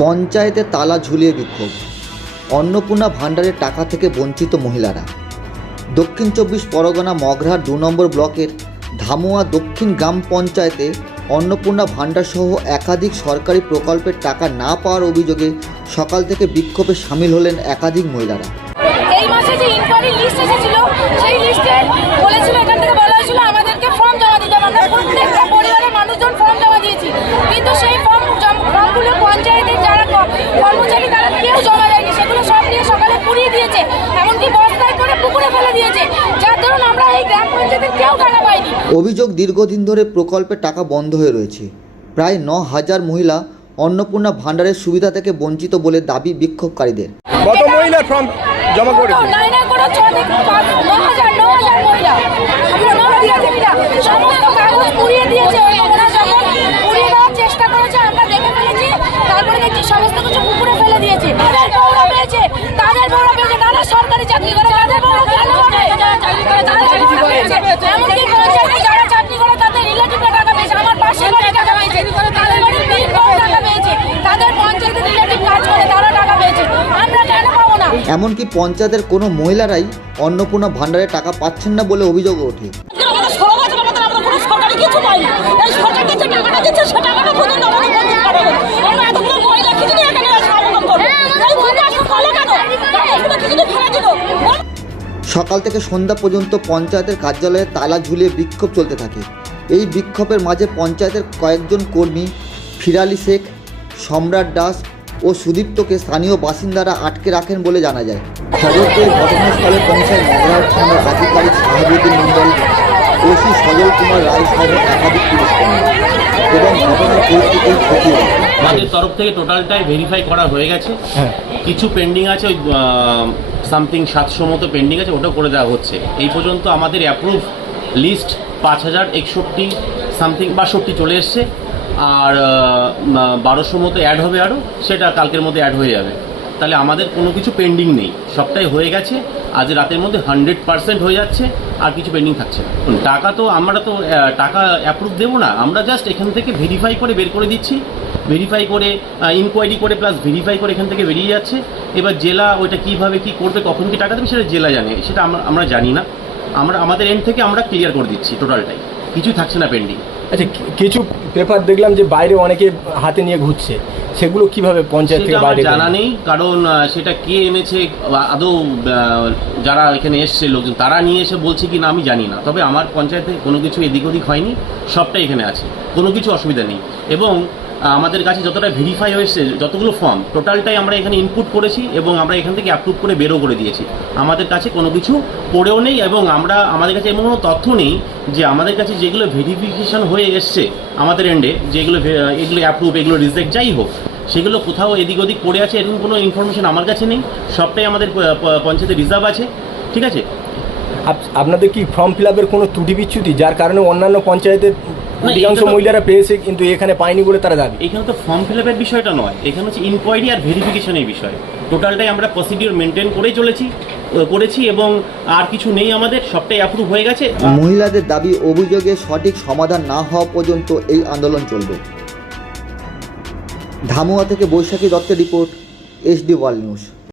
পঞ্চায়েতে তালা ঝুলিয়ে বিক্ষোভ, অন্নপূর্ণা ভাণ্ডারের টাকা থেকে বঞ্চিত মহিলারা। দক্ষিণ 24 পরগনা মগরাহাট 2 নম্বর ব্লকের ধামুয়া দক্ষিণ গ্রাম পঞ্চায়েতে অন্নপূর্ণা ভাণ্ডার সহ একাধিক সরকারি প্রকল্পের টাকা না পাওয়ার অভিযোগে সকাল থেকে বিক্ষোভে সামিল হলেন একাধিক মহিলারা। এই মাসে যে ইনকোয়ারি লিস্ট এসেছিল সেই লিস্টে বলেছিল, এখান থেকে বলা হয়েছিল আমাদেরকে ফর্ম জমা দিতে হবে। আমরা প্রত্যেকটা পরিবারের মানুষজন ফর্ম জমা দিয়েছি, কিন্তু সেই ফর্মগুলো পঞ্চায়েতের যারা কর্মচারী তারা কেউ জমা দেয়নি। সেগুলো সব নিয়ে সকালে পুড়িয়ে দিয়েছে, এমনকি বস্তায় করে পুকুরে ফেলে দিয়েছে, যার ধরুন আমরা এই গ্রাম পঞ্চায়েতের কেউ টাকা পাইনি। অভিযোগ, দীর্ঘদিন ধরে প্রকল্পের টাকা বন্ধ হয়ে রয়েছে। প্রায় 9,000 মহিলা অন্নপূর্ণা ভাণ্ডারের সুবিধা থেকে বঞ্চিত বলে দাবি বিক্ষোভকারীদের। কত মহিলা ফর্ম জমা করেছে? 9,000 মহিলা সমস্ত কাগজ পুড়িয়ে দিয়েছে। ওরা যখন পুড়িয়ে দেওয়ার চেষ্টা করেছে আমরা দেখে ফেলেছি, তারপরে দেখছি সমস্ত কিছু পুকুরে ফেলে দিয়েছে। তাদের বউরা পেয়েছে, তারা সরকারি চাকরি করে, তাদের বউরা কেন হবে? এমনকি পঞ্চায়েতে যারা চাকরি করে তাদের রিলেটিভরা টাকা পেয়েছে, আমার পাশের বাড়ি টাকা পেয়েছে, তাদের বাড়ির তিন বউ টাকা পেয়েছে, তাদের পঞ্চায়েতে রিলেটিভ কাজ করে তারা টাকা পেয়েছে, আমরা কেন পাবো না? এমনকি পঞ্চায়েতের কোনো মহিলারাই অন্নপূর্ণা ভাণ্ডারের টাকা পাচ্ছেন না বলে অভিযোগ ওঠে। সকাল থেকে সন্ধ্যা পর্যন্ত পঞ্চায়েতের কার্যালয়ে তালা ঝুলিয়ে বিক্ষোভ চলতে থাকে। এই বিক্ষোভের মাঝে পঞ্চায়েতের কয়েকজন কর্মী ফিরালি শেখ, সম্রাট দাস ও সুদীপ্তকে স্থানীয় বাসিন্দারা আটকে রাখেন বলে জানা যায়। খবর পেয়ে ঘটনাস্থলে পৌঁছায় মগরাহাট থানার আধিকারিক শাহাবুদ্দিন মণ্ডল, ওসি সজল কুমার রায় সহ একাধিক পুলিশ কর্মী এবং ঘটনার পরিস্থিতি খতিয়ে দেখেন। আমাদের তরফ থেকে টোটালটাই ভেরিফাই করা হয়ে গেছে। কিছু পেন্ডিং আছে, ওই সামথিং 700 মতো পেন্ডিং আছে, ওটাও করে দেওয়া হচ্ছে। এই পর্যন্ত আমাদের অ্যাপ্রুভ লিস্ট 5,061 সামথিং 62 চলে এসছে, আর 1200 মতো অ্যাড হবে, আরও সেটা কালকের মধ্যে অ্যাড হয়ে যাবে। তাহলে আমাদের কোনো কিছু পেন্ডিং নেই, সবটাই হয়ে গেছে। আজ রাতের মধ্যে 100% হয়ে যাচ্ছে, আর কিছু পেন্ডিং থাকছে না। টাকা তো আমরা তো টাকা অ্যাপ্রুভ দেবো না, আমরা জাস্ট এখান থেকে ভেরিফাই করে বের করে দিচ্ছি। ভেরিফাই করে ইনকোয়ারি করে প্লাস ভেরিফাই করে এখান থেকে বেরিয়ে যাচ্ছে। এবার জেলা ওইটা কীভাবে কী করবে, কখন কি টাকা দেবে, সেটা জেলা জানে, সেটা আমরা জানি না। আমরা আমাদের এন্ড থেকে আমরা ক্লিয়ার করে দিচ্ছি, টোটালটাই কিছু থাকছে না পেন্ডিং। আচ্ছা, কিছু পেপার দেখলাম যে বাইরে অনেকে হাতে নিয়ে ঘুরছে, সেগুলো কিভাবে পঞ্চায়েত থেকে বাইরে? জানা নেই, কারণ সেটা কে এনেছে আদৌ, যারা এখানে এসছে লোকজন তারা নিয়ে এসে বলছে কি না আমি জানি না। তবে আমার পঞ্চায়েতে কোনো কিছু এদিক ওদিক হয়নি, সবটাই এখানে আছে, কোনো কিছু অসুবিধা নেই। এবং আমাদের কাছে যতটা ভেরিফাই হয়েছে, যতগুলো ফর্ম টোটালটাই আমরা এখানে ইনপুট করেছি এবং আমরা এখান থেকে অ্যাপ্রুভ করে বেরো করে দিয়েছি। আমাদের কাছে কোনো কিছু পড়েও নেই এবং আমাদের কাছে এমন কোনো তথ্য নেই যে আমাদের কাছে যেগুলো ভেরিফিকেশন হয়ে এসছে আমাদের এন্ডে, যেগুলো এগুলো অ্যাপ্রুভ, এগুলো রিজেক্ট, যাই হোক, সেগুলো কোথাও এদিক ওদিক পড়ে আছে এরকম কোনো ইনফরমেশন আমার কাছে নেই। সবটাই আমাদের পঞ্চায়েতে রিজার্ভ আছে, ঠিক আছে। আপনাদের কি ফর্ম ফিল আপের কোনো ত্রুটি বিচ্যুতি যার কারণে অন্যান্য পঞ্চায়েতের অধিকাংশ মহিলারা পেয়েছে কিন্তু এখানে পায়নি বলে তারা দাবি? এখানে তো ফর্ম ফিল আপের বিষয়টা নয়, এখানে হচ্ছে ইনকোয়ারি আর ভেরিফিকেশনের বিষয়। টোটালটাই আমরা প্রসিডিওর মেনটেন করেই করেছি এবং আর কিছু নেই, আমাদের সবটাই অ্যাপ্রুভ হয়ে গেছে। মহিলাদের দাবি, অভিযোগের সঠিক সমাধান না হওয়া পর্যন্ত এই আন্দোলন চলবে। ধামুয়া থেকে বৈশাখী দত্তের রিপোর্ট, SD ওয়ার্ল্ড নিউজ।